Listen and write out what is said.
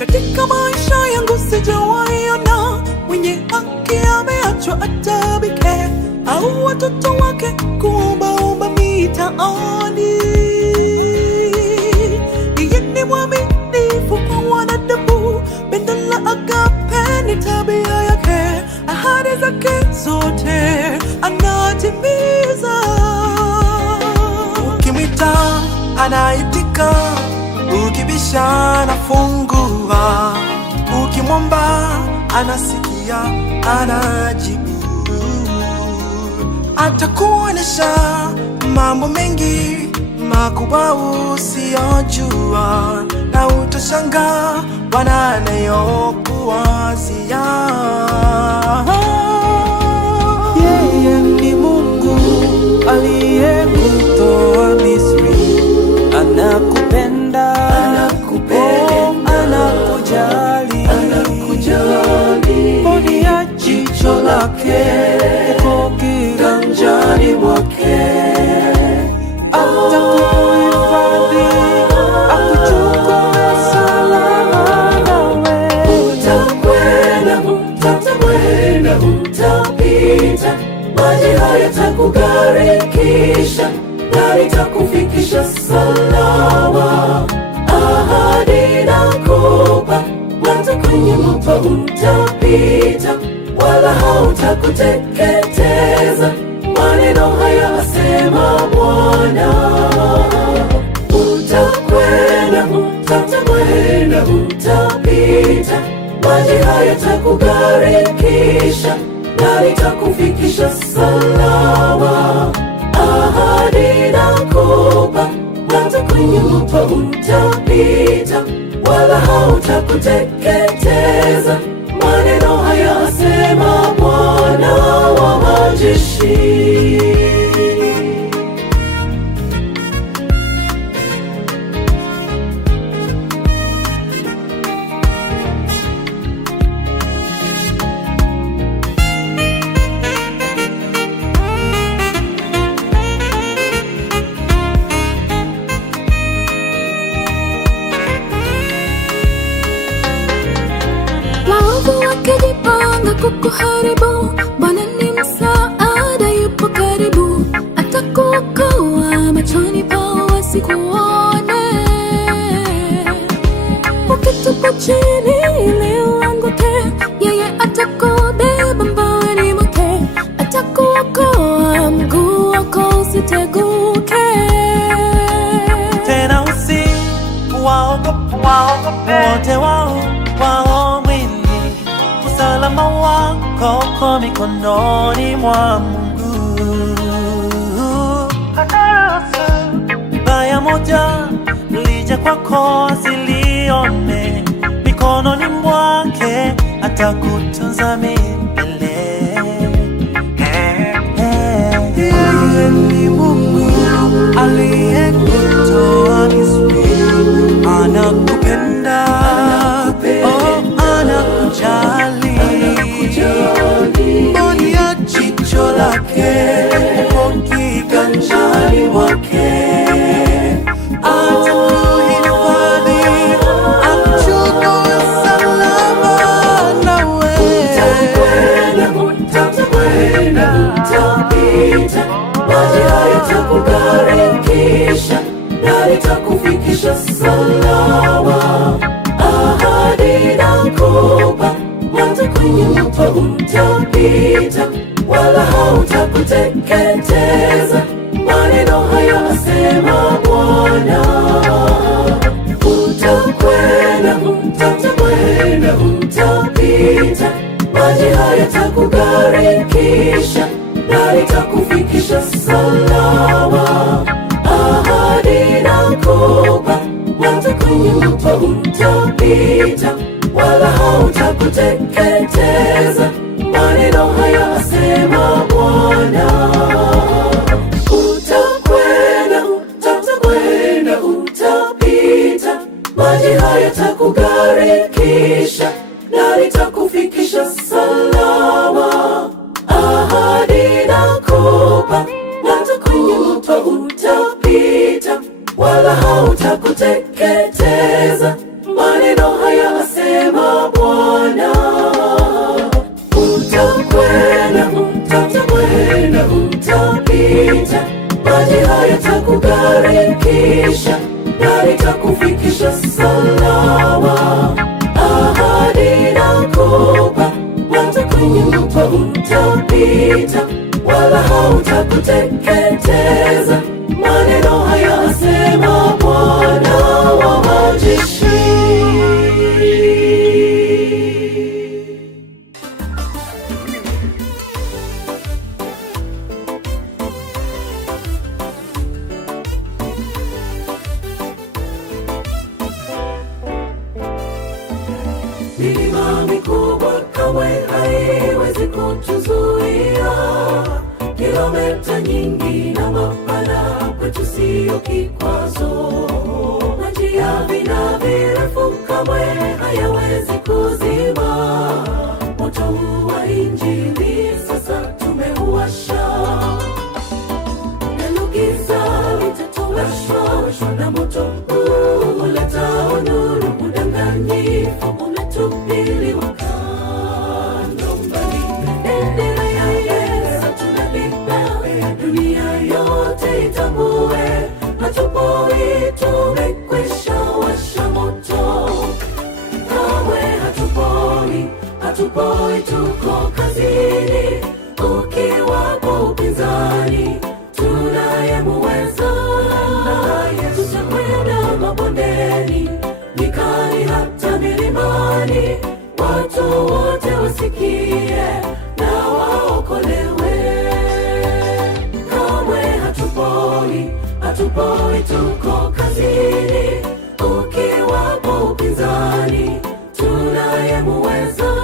Katika maisha yangu sijawahi ona mwenye haki ameachwa atabike, au watoto wake kuombaomba mitaani. Yeye ni mwaminifu kwa wanadamu, pendo la agape ni tabia yake, ahadi zake zote anatimiza. Ukimwita anaitika, ukibisha anafungua, ukimwomba anasikia, anajibu. Atakuonesha mambo mengi makubwa usiyojua, na utashangaa Bwana anayokuwazia. Yeye ni Mungu aliyekutoa Misri, anakupenda, anakujali. Mboni ya jicho lake uko kiganjani mwake, atakuhifadhi, akuchukue salama nawe. Utakwenda, utapita, maji hayatakugharikisha, na nitakufikisha salama. Ahadi nakupa, hata kwenye moto utapita, wala hautakuteketeza. Maneno haya asema Bwana. Utakwenda, utapita, maji hayatakugharikisha, na nitakufikisha salama. Ahadi nakupa, hata kwenye moto utapita, wala hautakuteketeza. Maneno haya asema Bwana wa majeshi. Wakijipanga kukuharibu, Bwana ni msaada, yupo karibu, atakuokoa machoni pao wasikuone. Ukitupa chini ili uanguke, yeye atakubeba mbaweni mwake, atakuokoa mguu wako usiteguke. Tena usiwaogope wote waomwini, usalama wako uko mikononi mwa Mungu. Hataruhusu baya moja lije kwako asilione, mikononi mwake atakutunza milele. Yeye ni Mungu aliyekutoa Misri, anakupenda, anakujali. Mboni ya jicho lake uko kiganjani mwake, atakuhifadhi, akuchukue salama nawe. Utakwenda, utapita, maji hayatakugharikisha, na nitakufikisha salama. Ahadi nakupa, hata kwenye moto utapita, wala hautakuteketeza. Maneno haya asema Bwana. Utakwenda, utapita, maji hayatakugharikisha, na nitakufikisha salama. Ahadi nakupa, hata kwenye moto utapita, wala hautakuteketeza. Maneno haya asema Bwana. Utakwenda, utapita, maji hayatakugharikisha, na nitakufikisha salama. Ahadi nakupa, hata kwenye moto utapita, wala hautakuteketeza. Maneno haya salama. Ahadi nakupa, hata kwenye moto utapita, wala hautakuteketeza. Maneno haya asema Bwana wa majeshi. Milima mikubwa kamwe haiwezi kutuzuia, kilomita nyingi na mapana kwetu siyo kikwazo. Njia vina virefu kamwe hayawezi kuzima moto huu wa Injili, sasa tumeuwasha. Neno giza litatoweshwa na moto huu uletao nuru. Udanganyifu umetupiliwa kando mbali. Bendera ya Yesu tunabeba, dunia yote itambue. Hatupoi, tumekwisha washa moto. Kamwe hatupoi, tuko kazini. Ukiwapo upinzani, tunayemuweza. Tutakwenda mabondeni, nyikani, hata milimani. Watu wote wasikie na waokolewe. Kamwe hatupoi, tuko kazini.